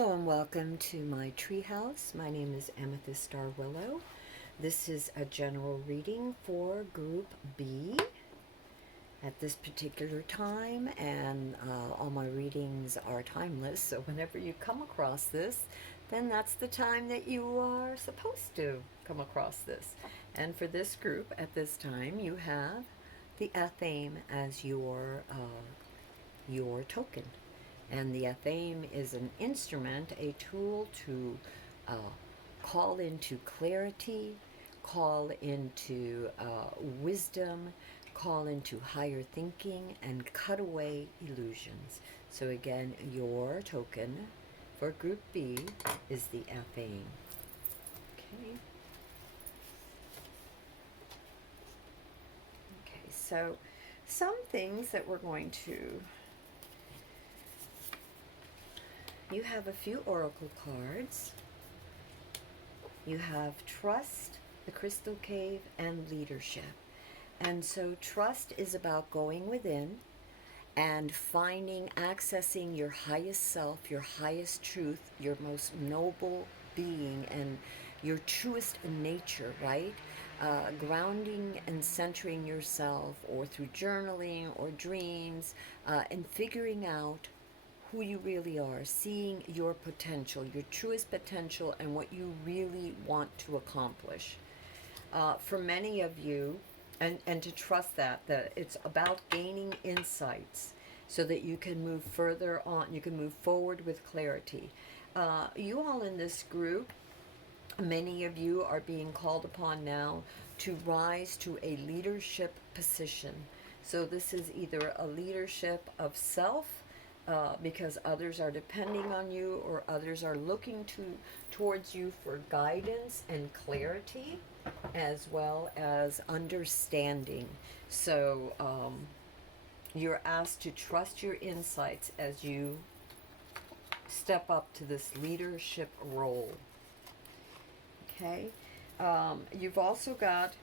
Hello and welcome to my treehouse. My name is Amethyst Star Willow. This is a general reading for Group B at this particular time, and all my readings are timeless, so whenever you come across this, then that's the time that you are supposed to come across this. And for this group at this time, you have the Athame as your token. And the Athame is an instrument, a tool to uh, call into clarity, call into wisdom, call into higher thinking, and cut away illusions. So again, your token for Group B is the Athame. Okay. Okay, so some things that we're going to... You have a few oracle cards. You have trust, the crystal cave, and leadership. And so trust is about going within and accessing your highest self, your highest truth, your most noble being, and your truest nature, right? Grounding and centering yourself, or through journaling or dreams, and figuring out who you really are, seeing your potential, your truest potential, and what you really want to accomplish. For many of you, and to trust that it's about gaining insights so that you can move further on, you can move forward with clarity. You all in this group, many of you are being called upon now to rise to a leadership position. So this is either a leadership of self, because others are depending on you, or others are looking towards you for guidance and clarity, as well as understanding. So you're asked to trust your insights as you step up to this leadership role. Okay, you've also got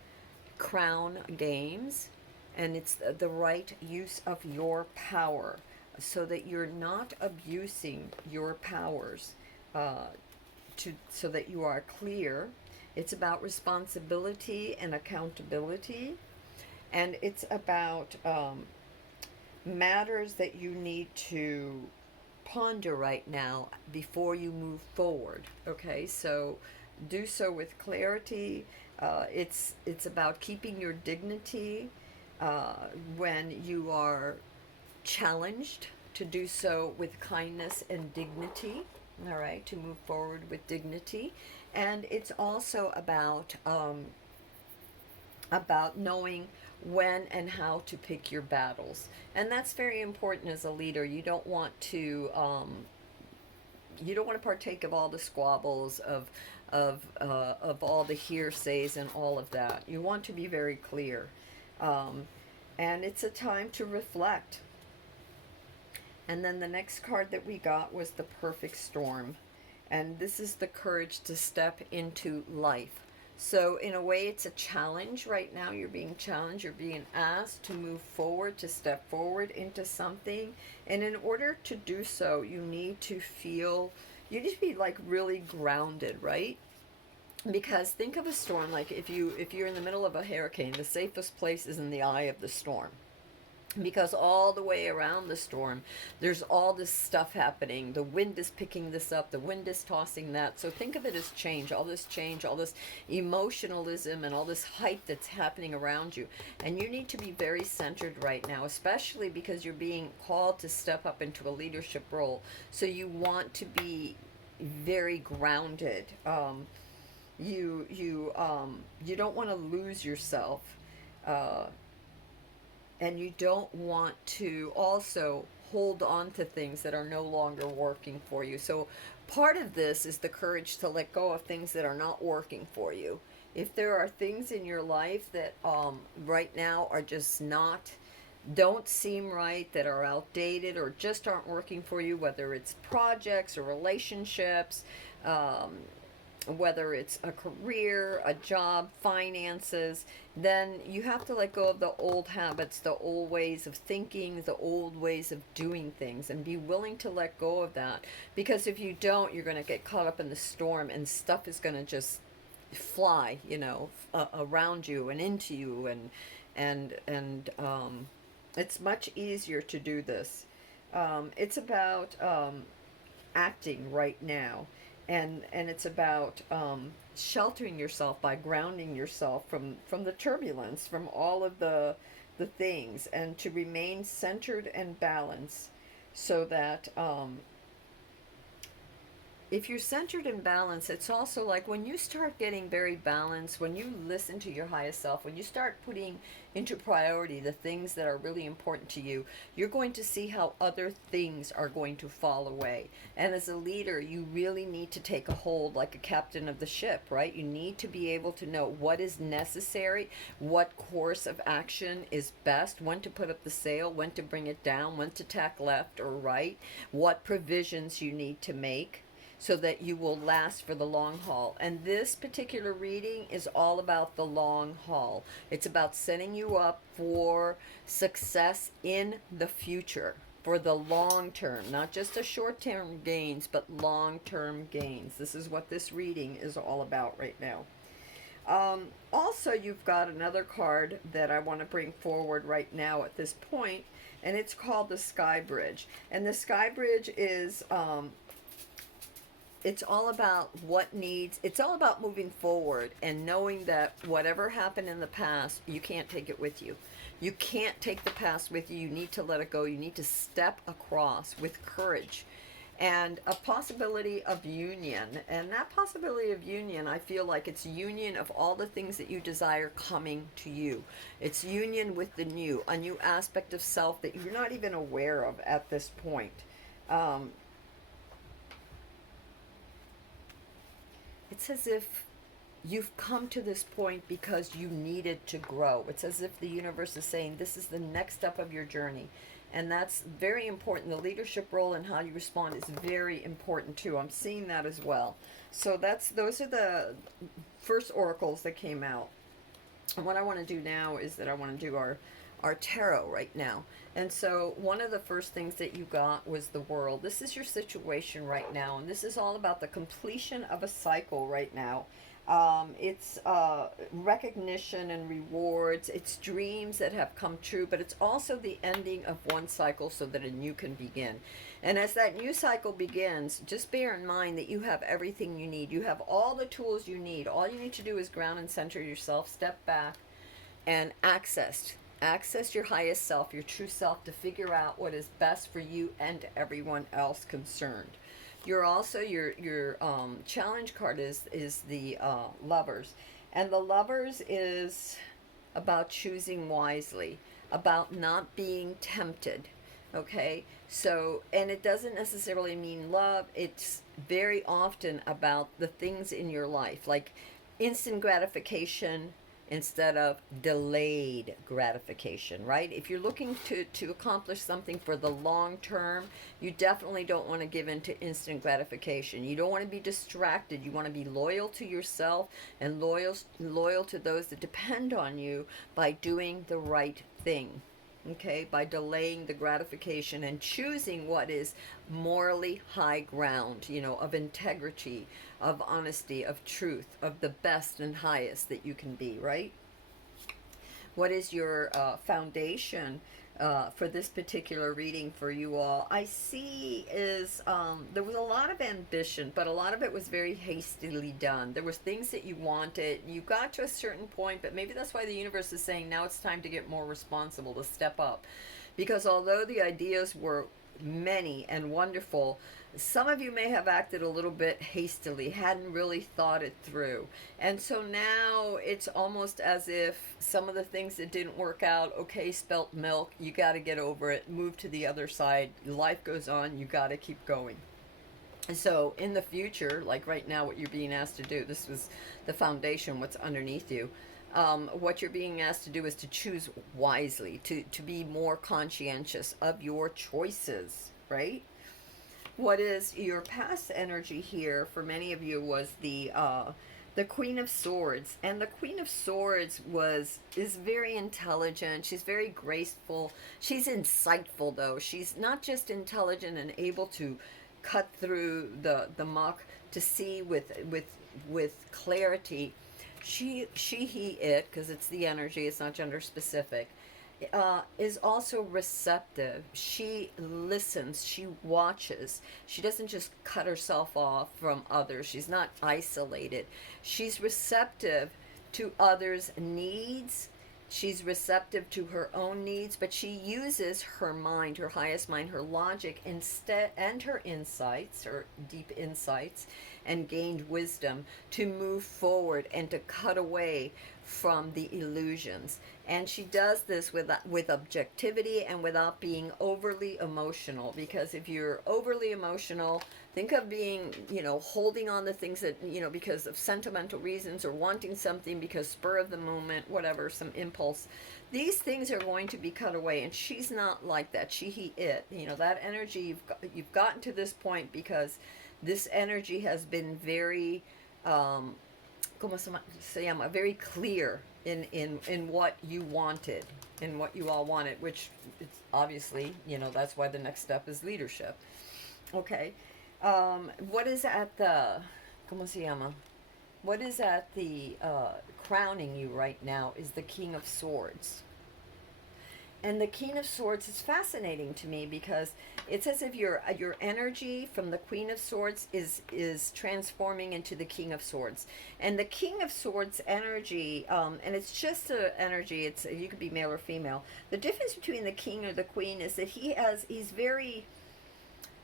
crown games, and it's the right use of your power, so that you're not abusing your powers, so that you are clear. It's about responsibility and accountability, and it's about matters that you need to ponder right now before you move forward. Okay, so do so with clarity. It's about keeping your dignity when you are challenged, to do so with kindness and dignity, all right, to move forward with dignity. And it's also about knowing when and how to pick your battles, and that's very important as a leader. You don't want to partake of all the squabbles, of all the hearsays and all of that. You want to be very clear, and it's a time to reflect. And then the next card that we got was the perfect storm. And this is the courage to step into life. So in a way, it's a challenge right now. You're being challenged. You're being asked to move forward, to step forward into something. And in order to do so, you need to be like really grounded, right? Because think of a storm, like if you're in the middle of a hurricane, the safest place is in the eye of the storm. Because all the way around the storm, there's all this stuff happening. The wind is picking this up, the wind is tossing that. So think of it as change, all this emotionalism, and all this hype that's happening around you. And you need to be very centered right now, especially because you're being called to step up into a leadership role. So you want to be very grounded. You don't want to lose yourself. And you don't want to also hold on to things that are no longer working for you. So part of this is the courage to let go of things that are not working for you. If there are things in your life that right now are just don't seem right, that are outdated or just aren't working for you, whether it's projects or relationships, whether it's a career, a job, finances, then you have to let go of the old habits, the old ways of thinking, the old ways of doing things, and be willing to let go of that. Because if you don't, you're going to get caught up in the storm, and stuff is going to just fly, around you and into you, and it's much easier to do this. It's about acting right now, and it's about sheltering yourself by grounding yourself from the turbulence, from all of the things, and to remain centered and balanced, so that if you're centered and balanced, it's also like when you start getting very balanced, when you listen to your highest self, when you start putting into priority the things that are really important to you, you're going to see how other things are going to fall away. And as a leader, you really need to take a hold like a captain of the ship, right? You need to be able to know what is necessary, what course of action is best, when to put up the sail, when to bring it down, when to tack left or right, what provisions you need to make, so that you will last for the long haul. And this particular reading is all about the long haul. It's about setting you up for success in the future, for the long term, not just the short term gains, but long term gains. This is what this reading is all about right now. Also, you've got another card that I want to bring forward right now at this point, and it's called the Sky Bridge. And the Sky Bridge is it's all about it's all about moving forward and knowing that whatever happened in the past, you can't take it with you. You can't take the past with you. You need to let it go. You need to step across with courage and a possibility of union. And that possibility of union, I feel like it's union of all the things that you desire coming to you. It's union with the new, a new aspect of self that you're not even aware of at this point. It's as if you've come to this point because you needed to grow. It's as if the universe is saying this is the next step of your journey. And that's very important. The leadership role and how you respond is very important too. I'm seeing that as well. So those are the first oracles that came out. And what I want to do now is that I want to do our tarot right now. And so one of the first things that you got was the World. This is your situation right now, and this is all about the completion of a cycle right now. It's recognition and rewards. It's dreams that have come true, but it's also the ending of one cycle so that a new can begin. And as that new cycle begins, just bear in mind that you have everything you need. You have all the tools you need. All you need to do is ground and center yourself, step back, and access your highest self, your true self, to figure out what is best for you and everyone else concerned. You're also your challenge card is the Lovers, and the Lovers is about choosing wisely, about not being tempted. Okay, so, and it doesn't necessarily mean love. It's very often about the things in your life, like instant gratification instead of delayed gratification, right? If you're looking to accomplish something for the long term, you definitely don't want to give in to instant gratification. You don't want to be distracted. You want to be loyal to yourself and loyal to those that depend on you by doing the right thing. Okay, by delaying the gratification and choosing what is morally high ground, of integrity, of honesty, of truth, of the best and highest that you can be, right? What is your foundation for this particular reading for you all? I see is there was a lot of ambition, but a lot of it was very hastily done. There was things that you wanted. You got to a certain point, but maybe that's why the universe is saying now it's time to get more responsible, to step up. Because although the ideas were many and wonderful, some of you may have acted a little bit hastily, hadn't really thought it through. And so now it's almost as if some of the things that didn't work out, okay, spelt milk, you got to get over it, move to the other side, life goes on, you got to keep going. And so in the future, like right now, what you're being asked to do, this was the foundation, what's underneath you. What you're being asked to do is to choose wisely, to be more conscientious of your choices, right? what is your past energy here for many of you was the Queen of Swords. And the Queen of Swords is very intelligent. She's very graceful. She's insightful, though. She's not just intelligent and able to cut through the muck to see with clarity. She, he, it, because it's the energy, it's not gender specific, is also receptive. She listens, she watches. She doesn't just cut herself off from others. She's not isolated. She's receptive to others' needs. She's receptive to her own needs, but she uses her mind, her highest mind, her logic instead, and her insights, her deep insights, and gained wisdom to move forward and to cut away from the illusions. And she does this with objectivity and without being overly emotional, because if you're overly emotional, think of being, holding on to things that, because of sentimental reasons, or wanting something because spur of the moment, whatever, some impulse. These things are going to be cut away, and she's not like that. She, he, it. That energy, you've gotten to this point because this energy has been very, como se llama, very clear in what you wanted, in what you all wanted, which it's obviously, that's why the next step is leadership. Okay. What is at the, como se llama? What is at the crowning you right now is the King of Swords. And the King of Swords is fascinating to me because it's as if your energy from the Queen of Swords is transforming into the King of Swords. And the King of Swords energy, and it's just an energy. You could be male or female. The difference between the King or the Queen is that he's very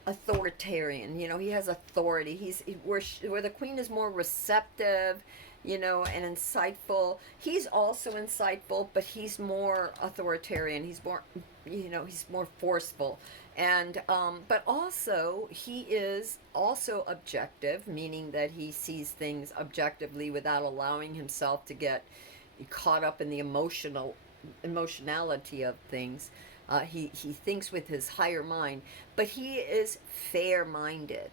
authoritarian. He has authority. Where the Queen is more receptive, and insightful. He's also insightful, but he's more authoritarian. He's more, he's more forceful. And, but also, he is also objective, meaning that he sees things objectively without allowing himself to get caught up in the emotionality of things. He thinks with his higher mind, but he is fair-minded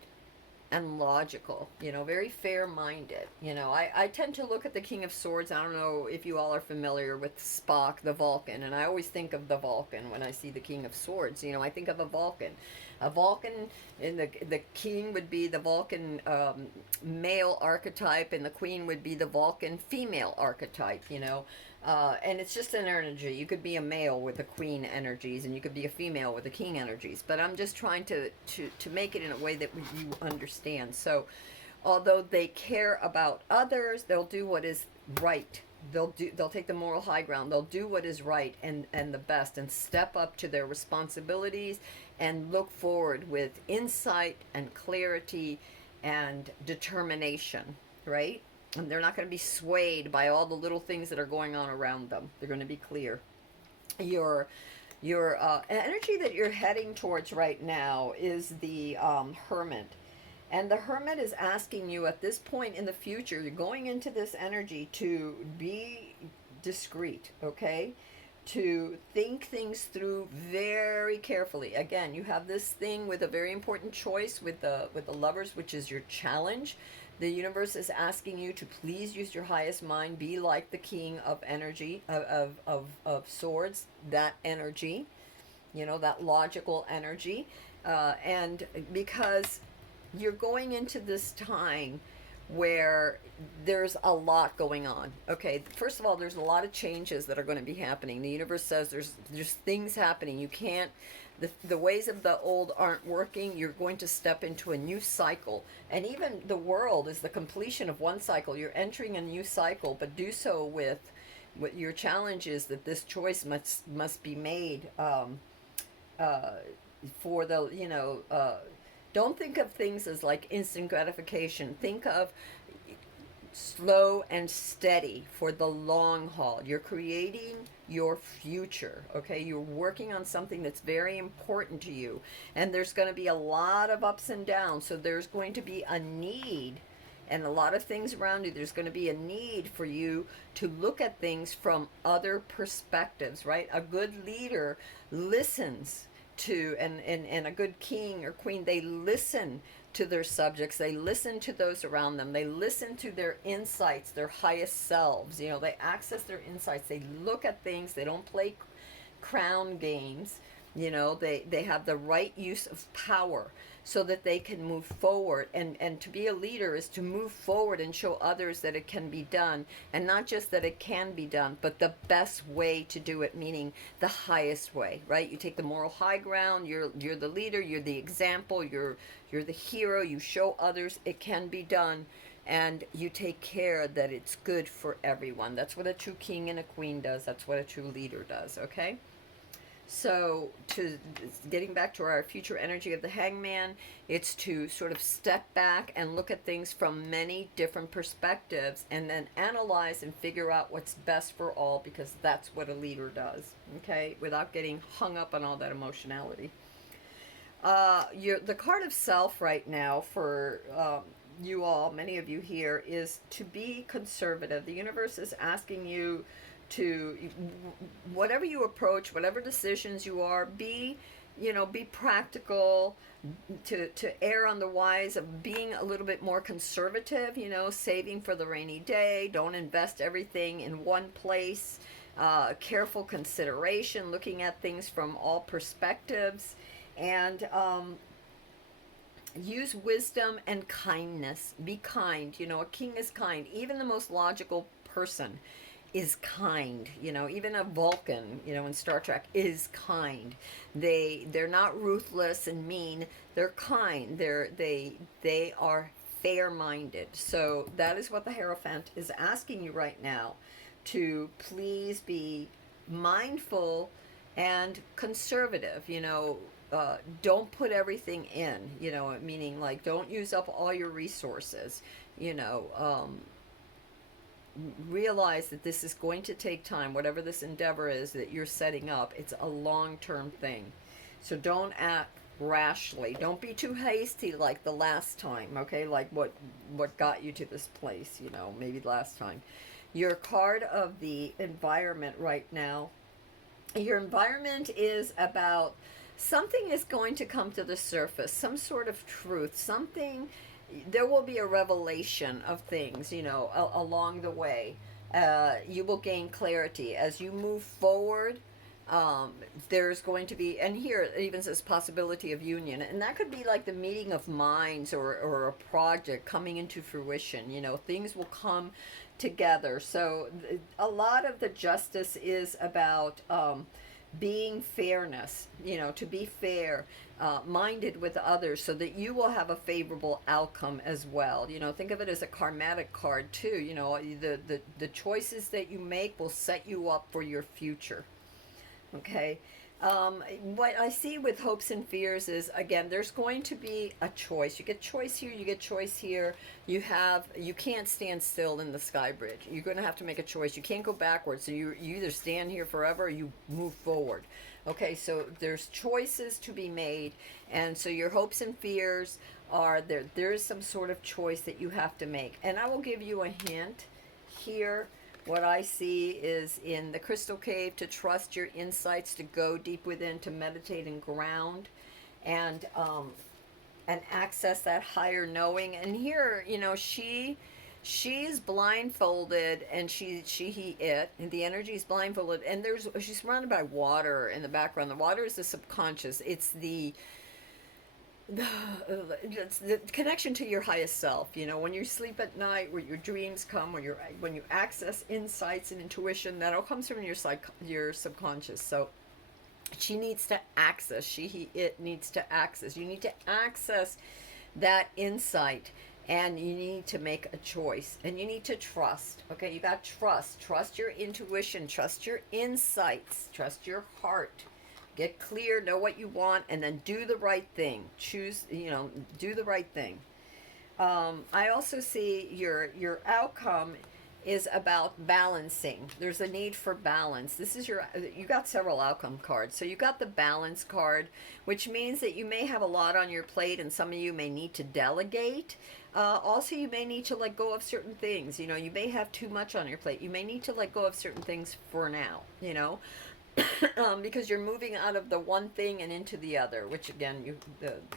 and logical, very fair-minded. I tend to look at the King of Swords. I don't know if you all are familiar with Spock, the Vulcan, and I always think of the Vulcan when I see the King of Swords. I think of a Vulcan. A Vulcan, and the king would be the Vulcan male archetype, and the queen would be the Vulcan female archetype, and it's just an energy. You could be a male with the queen energies, and you could be a female with the king energies. But I'm just trying to make it in a way that you understand. So, although they care about others, they'll do what is right. They'll take the moral high ground. They'll do what is right and the best, and step up to their responsibilities and look forward with insight and clarity and determination, right? And they're not going to be swayed by all the little things that are going on around them. They're going to be clear. Your energy that you're heading towards right now is the Hermit. And the Hermit is asking you at this point in the future, you're going into this energy to be discreet, okay? To think things through very carefully. Again, you have this thing with a very important choice with the Lovers, which is your challenge. The universe is asking you to please use your highest mind, be like the King of energy, of Swords, that energy, that logical energy. And because you're going into this time where there's a lot going on. Okay, first of all, there's a lot of changes that are going to be happening. The universe says there's things happening. You can't, the ways of the old aren't working. You're going to step into a new cycle. And even the world is the completion of one cycle. You're entering a new cycle, but do so with what your challenge is, that this choice must be made for the, don't think of things as like instant gratification. Think of slow and steady for the long haul. You're creating your future, okay? You're working on something that's very important to you. And there's going to be a lot of ups and downs. So there's going to be a need, and a lot of things around you. There's going to be a need for you to look at things from other perspectives, right? A good leader listens to, and a good king or queen, they listen to their subjects, they listen to those around them, they listen to their insights, their highest selves. You know, they access their insights, they look at things, they don't play crown games. You know, they have the right use of power so that they can move forward. And to be a leader is to move forward and show others that it can be done. And not just that it can be done, but the best way to do it, meaning the highest way, right? You take the moral high ground, you're the leader, you're the example, you're the hero, you show others it can be done, and you take care that it's good for everyone. That's what a true king and a queen does. That's what a true leader does, okay? So, getting back to our future energy of the hangman, it's to sort of step back and look at things from many different perspectives and then analyze and figure out what's best for all, because that's what a leader does, okay? Without getting hung up on all that emotionality. The card of self right now for you all, many of you here, is to be conservative. The universe is asking you to, whatever you approach, whatever decisions you are, be practical, to err on the wise of being a little bit more conservative, saving for the rainy day. Don't invest everything in one place. Careful consideration, looking at things from all perspectives, and use wisdom and kindness. Be kind. A king is kind. Even the most logical person is kind. Even a Vulcan, in Star Trek, is kind. They're not ruthless and mean. They're kind. They are fair-minded. So that is what the Hierophant is asking you right now, to please be mindful and conservative. Don't put everything in. Meaning, like, don't use up all your resources. Realize that this is going to take time. Whatever this endeavor is that you're setting up, it's a long-term thing. So don't act rashly. Don't be too hasty like the last time, okay? Like what got you to this place, maybe last time. Your card of the environment right now, your environment is about something is going to come to the surface, some sort of truth, something. There will be a revelation of things, along the way. You will gain clarity as you move forward. There's going to be, and here it even says possibility of union, and that could be like the meeting of minds, or a project coming into fruition. Things will come together. So a lot of the justice is about being fairness, to be fair, minded with others, so that you will have a favorable outcome as well. Think of it as a karmatic card too. The choices that you make will set you up for your future. Okay. What I see with hopes and fears is, again, there's going to be a choice. You get choice here, you get choice here. You can't stand still in the sky bridge. You're going to have to make a choice. You can't go backwards. So you either stand here forever or you move forward. Okay, so there's choices to be made. And so your hopes and fears are there. There's some sort of choice that you have to make. And I will give you a hint here. What I see is, in the crystal cave, to trust your insights, to go deep within, to meditate and ground, and access that higher knowing. And here, she is blindfolded, and and the energy is blindfolded, and she's surrounded by water in the background. The water is the subconscious. It's the connection to your highest self. When you sleep at night, where your dreams come, when you access insights and intuition, that all comes from your subconscious. So she needs to access, it needs to access. You need to access that insight, and you need to make a choice, and you need to trust. Okay, you got trust your intuition, trust your insights, trust your heart. Get clear, know what you want, and then do the right thing. Do the right thing. I also see your outcome is about balancing. There's a need for balance. You got several outcome cards. So you got the balance card, which means that you may have a lot on your plate, and some of you may need to delegate. Also, you may need to let go of certain things. You may have too much on your plate. You may need to let go of certain things for now, because you're moving out of the one thing and into the other, which again,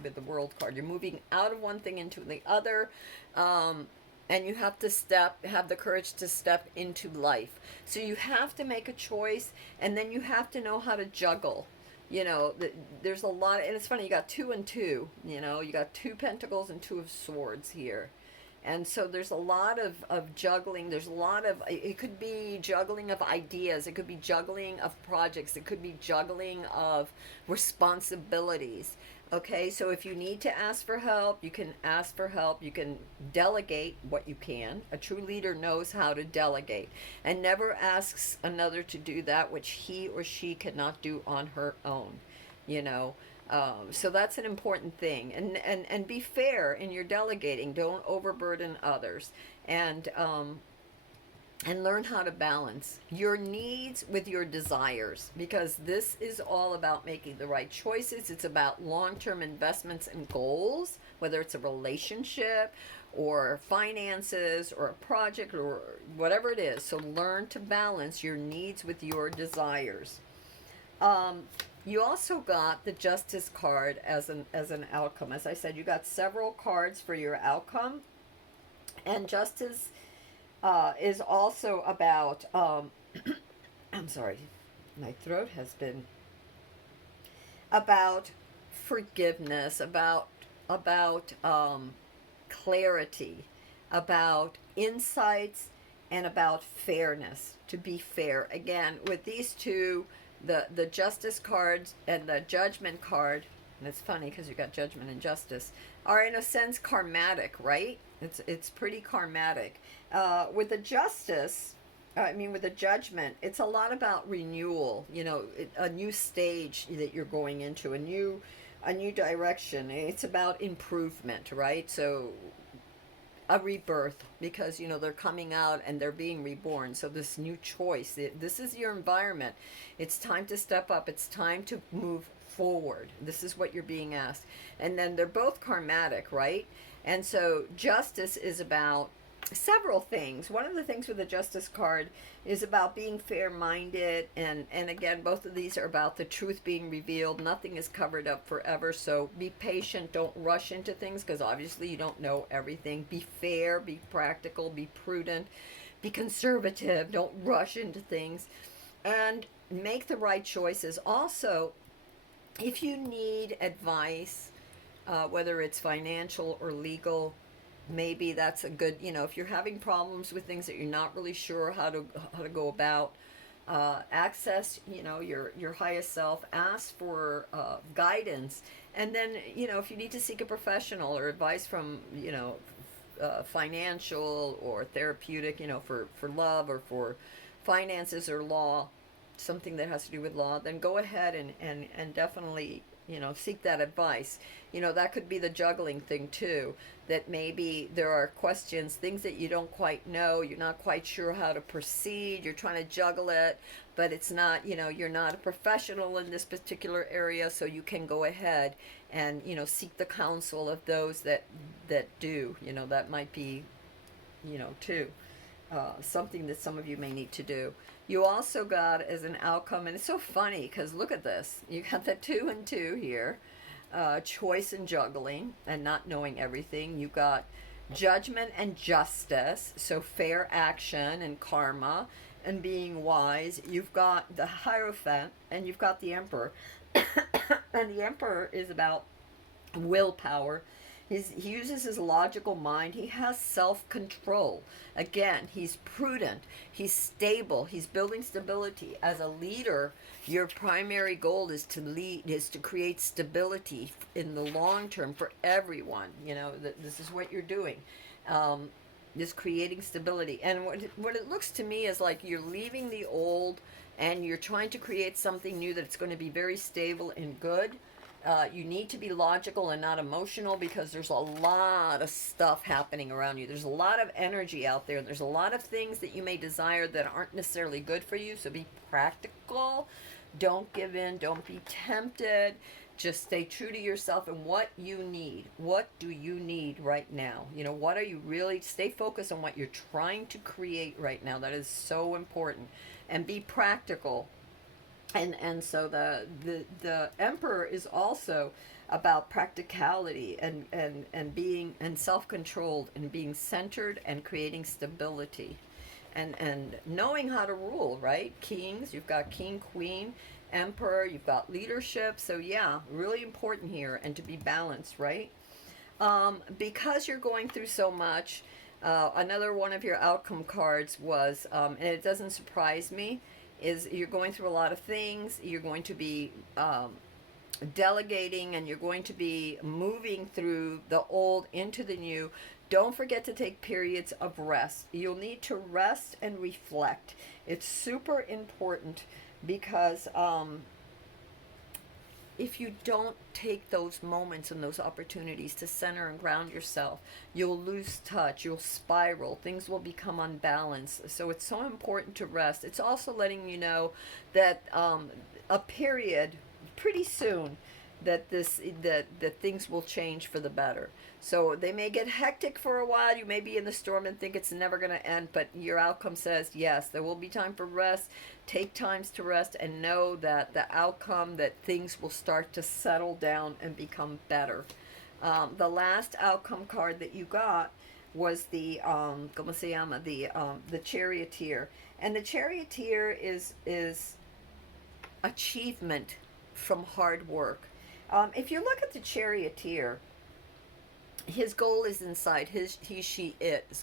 with the world card, you're moving out of one thing into the other, and you have to have the courage to step into life. So you have to make a choice, and then you have to know how to juggle. There's a lot, and it's funny, you got two and two, you got two pentacles and two of swords here. And so there's a lot of juggling. There's a lot of, it could be juggling of ideas. It could be juggling of projects. It could be juggling of responsibilities. Okay, so if you need to ask for help, you can ask for help. You can delegate what you can. A true leader knows how to delegate and never asks another to do that which he or she cannot do on her own, you know. So that's an important thing, and be fair in your delegating. Don't overburden others, and learn how to balance your needs with your desires, because this is all about making the right choices. It's about long-term investments and goals, whether it's a relationship or finances or a project or whatever it is. So learn to balance your needs with your desires. You also got the Justice card as an outcome. As I said, you got several cards for your outcome, and Justice is also about. I'm sorry, my throat has been about forgiveness, about clarity, about insights, and about fairness. To be fair, again, with these two, the Justice cards and the Judgment card, and it's funny because you got Judgment and Justice, are in a sense karmatic, right? It's pretty karmatic. With the Justice, with the Judgment, it's a lot about renewal. A new stage that you're going into, a new direction. It's about improvement, right? So a rebirth, because they're coming out and they're being reborn. So this new choice, this is your environment. It's time to step up. It's time to move forward. This is what you're being asked. And then they're both karmatic, right? And so Justice is about several things. One of the things with the Justice card is about being fair-minded, and again, both of these are about the truth being revealed. Nothing is covered up forever, so be patient. Don't rush into things, because obviously you don't know everything. Be fair, be practical, be prudent, be conservative. Don't rush into things, and make the right choices. Also, if you need advice, whether it's financial or legal, maybe that's a good, if you're having problems with things that you're not really sure how to go about, access, your highest self, ask for guidance, and then, if you need to seek a professional or advice from, financial or therapeutic, for love or for finances or law, something that has to do with law, then go ahead and definitely, seek that advice. That could be the juggling thing too, that maybe there are questions, things that you don't quite know, you're not quite sure how to proceed, you're trying to juggle it, but it's not, you're not a professional in this particular area, so you can go ahead and, seek the counsel of those that do, that might be, too. Something that some of you may need to do. You also got as an outcome, and it's so funny because look at this. You got the 2 and 2 here, choice and juggling and not knowing everything. You got Judgment and Justice, so fair action and karma and being wise. You've got the Hierophant, and you've got the Emperor. And the Emperor is about willpower. He uses his logical mind. He has self-control. Again, he's prudent. He's stable. He's building stability. As a leader, your primary goal is to lead, is to create stability in the long term for everyone. This is what you're doing. Is creating stability. And what it looks to me is like you're leaving the old and you're trying to create something new that's going to be very stable and good. You need to be logical and not emotional, because there's a lot of stuff happening around you. There's a lot of energy out there. There's a lot of things that you may desire that aren't necessarily good for you. So be practical. Don't give in. Don't be tempted. Just stay true to yourself and what you need. What do you need right now? What are you really, stay focused on what you're trying to create right now. That is so important. And be practical. And so the emperor is also about practicality and being and self-controlled and being centered and creating stability and knowing how to rule, right? Kings, you've got king, queen, emperor, you've got leadership. So yeah, really important here, and to be balanced, right? Because you're going through so much, another one of your outcome cards was, and it doesn't surprise me, is you're going through a lot of things. You're going to be delegating, and you're going to be moving through the old into the new. Don't forget to take periods of rest. You'll need to rest and reflect. It's super important because if you don't take those moments and those opportunities to center and ground yourself, you'll lose touch, you'll spiral, things will become unbalanced. So it's so important to rest. It's also letting you know that a period pretty soon, that things will change for the better. So they may get hectic for a while. You may be in the storm and think it's never going to end, but your outcome says yes, there will be time for rest. Take times to rest and know that the outcome, that things will start to settle down and become better. The last outcome card that you got was the ¿cómo se llama? The Charioteer, and the Charioteer is achievement from hard work. If you look at the Charioteer, his goal is in sight. His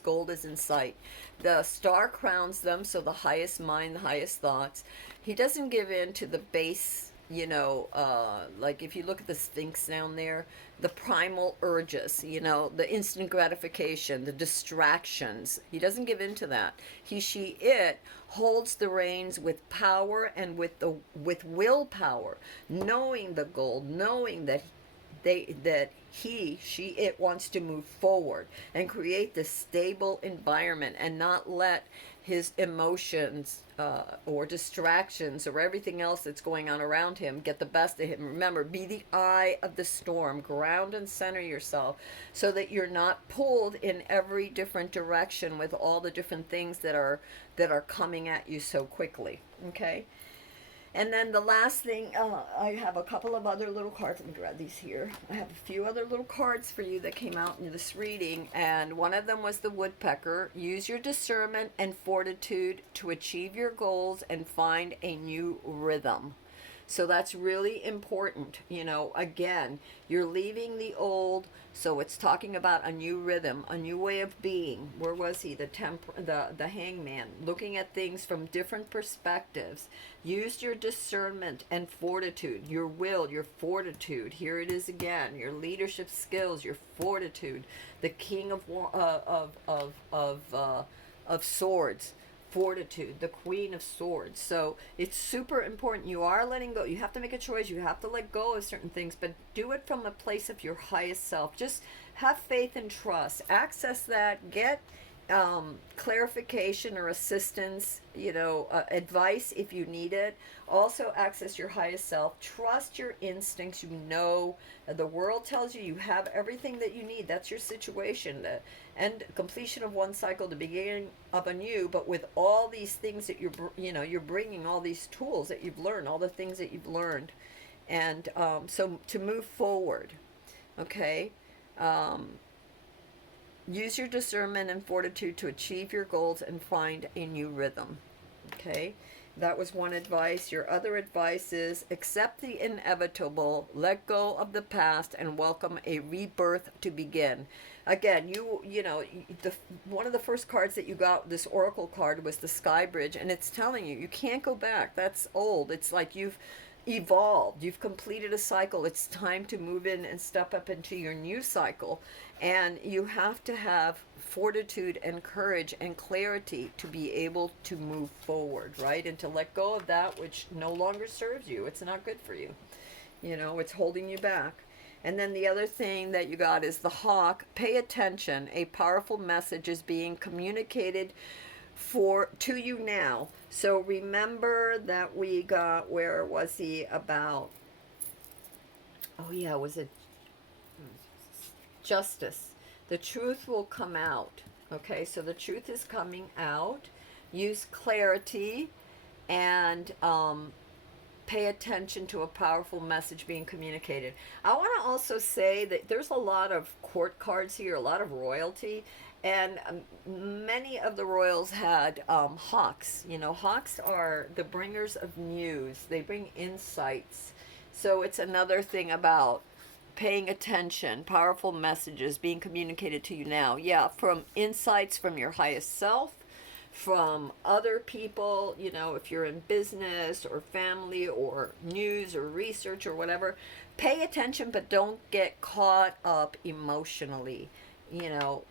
goal is in sight. The star crowns them, so the highest mind, the highest thoughts. He doesn't give in to the base, like if you look at the Sphinx down there, the primal urges, the instant gratification, the distractions. He doesn't give in to that. It holds the reins with power and with willpower, knowing the goal, knowing that it wants to move forward and create this stable environment and not let his emotions or distractions or everything else that's going on around him get the best of him. Remember, be the eye of the storm. Ground and center yourself so that you're not pulled in every different direction with all the different things that are coming at you so quickly. Okay? And then the last thing, I have a couple of other little cards. Let me grab these here. I have a few other little cards for you that came out in this reading. And one of them was the Woodpecker. Use your discernment and fortitude to achieve your goals and find a new rhythm. So that's really important. Again, you're leaving the old, so it's talking about a new rhythm, a new way of being. Where was he? The hangman, looking at things from different perspectives. Use your discernment and fortitude, your will, your fortitude. Here it is again. Your leadership skills, your fortitude. The king of swords. Fortitude, the queen of swords. So it's super important. You are letting go. You have to make a choice. You have to let go of certain things, but do it from a place of your highest self. Just have faith and trust. Access that. Get clarification or assistance, advice if you need it. Also access your highest self. Trust your instincts. The world tells you have everything that you need. That's your situation. The end, completion of one cycle, the beginning of a new, but with all these things that you're bringing, all these tools that you've learned, all the things that you've learned. And so to move forward, okay? Use your discernment and fortitude to achieve your goals and find a new rhythm. Okay? That was one advice. Your other advice is accept the inevitable, let go of the past, and welcome a rebirth to begin. Again, one of the first cards that you got, this oracle card, was the Sky Bridge, and it's telling you can't go back. That's old. It's like you've evolved. You've completed a cycle. It's time to move in and step up into your new cycle. And you have to have fortitude and courage and clarity to be able to move forward, right? And to let go of that which no longer serves you. It's not good for you. It's holding you back. And then the other thing that you got is the Hawk. Pay attention. A powerful message is being communicated to you now. So remember that we got, where was he about? Oh yeah, was it justice? The truth will come out. Okay, so the truth is coming out. Use clarity and pay attention to a powerful message being communicated. I want to also say that there's a lot of court cards here, a lot of royalty, and many of the royals had hawks. You know, hawks are the bringers of news, they bring insights. So it's another thing about paying attention, powerful messages being communicated to you now. Yeah, from insights from your highest self, from other people, you know, if you're in business or family or news or research or whatever, pay attention, but don't get caught up emotionally. You know,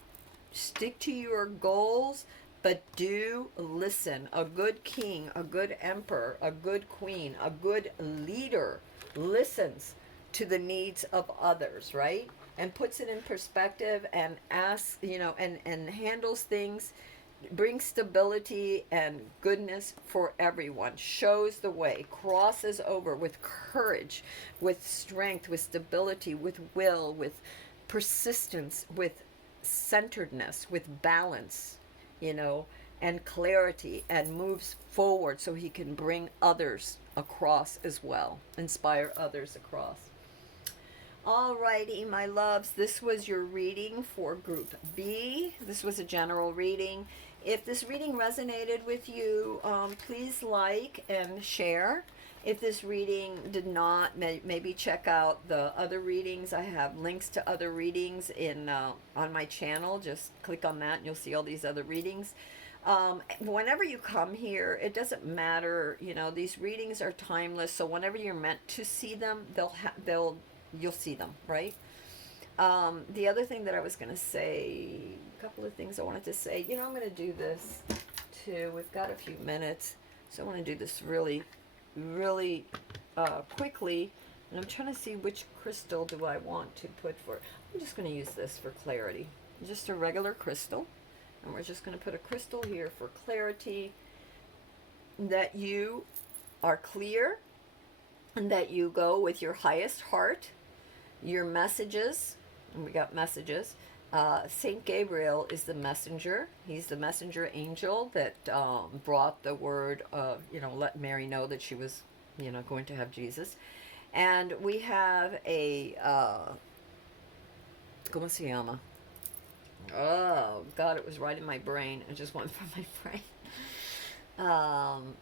stick to your goals, but do listen. A good king, a good emperor, a good queen, a good leader listens to the needs of others, right? And puts it in perspective and asks, you know, and handles things, brings stability and goodness for everyone, shows the way, crosses over with courage, with strength, with stability, with will, with persistence, with centeredness, with balance, you know, and clarity, and moves forward so he can bring others across as well, inspire others across. Alrighty, my loves, this was your reading for Group B. This was a general reading. If this reading resonated with you, please like and share. If this reading did not, maybe check out the other readings. I have links to other readings on my channel. Just click on that and you'll see all these other readings. Whenever you come here, it doesn't matter, you know, these readings are timeless, so whenever you're meant to see them, you'll see them, right? The other thing that I was going to say, a couple of things I wanted to say, you know, I'm going to do this too. We've got a few minutes, so I want to do this really, really quickly, and I'm trying to see which crystal do I want to put for. I'm just going to use this for clarity, just a regular crystal, and we're just going to put a crystal here for clarity, that you are clear, and that you go with your highest heart, your messages, and we got messages. Saint Gabriel is the messenger. He's the messenger angel that brought the word of, you know, let Mary know that she was, you know, going to have Jesus. And we have a, ¿cómo se llama? Oh, God, it was right in my brain. It just went from my brain.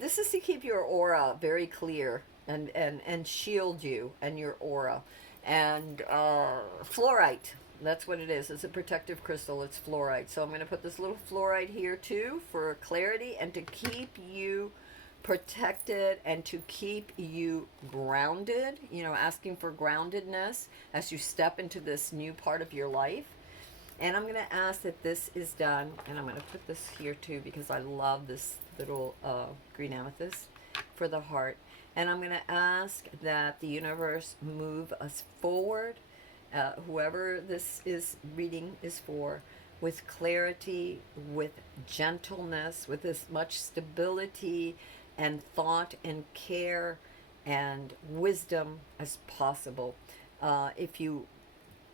This is to keep your aura very clear and shield you and your aura. And fluorite, that's what it is. It's a protective crystal. It's fluorite. So I'm going to put this little fluorite here too for clarity and to keep you protected and to keep you grounded, you know, asking for groundedness as you step into this new part of your life. And I'm going to ask that this is done, and I'm going to put this here too because I love this little green amethyst for the heart. And I'm going to ask that the universe move us forward, whoever this is reading is for, with clarity, with gentleness, with as much stability and thought and care and wisdom as possible.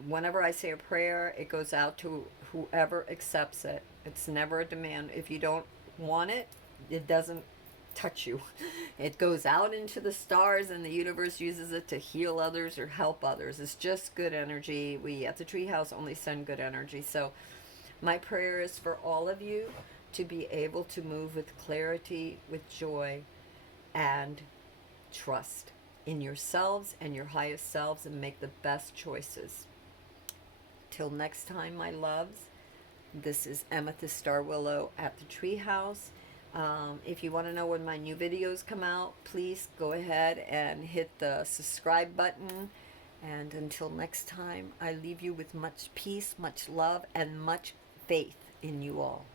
Whenever I say a prayer, it goes out to whoever accepts it. It's never a demand. If you don't want it, it doesn't touch you. It goes out into the stars and the universe uses it to heal others or help others. It's just good energy. We at the Treehouse only send good energy. So my prayer is for all of you to be able to move with clarity, with joy, and trust in yourselves and your highest selves and make the best choices. Till next time, my loves, this is Amethyst Star Willow at the Treehouse. If you want to know when my new videos come out, please go ahead and hit the subscribe button. And until next time, I leave you with much peace, much love, and much faith in you all.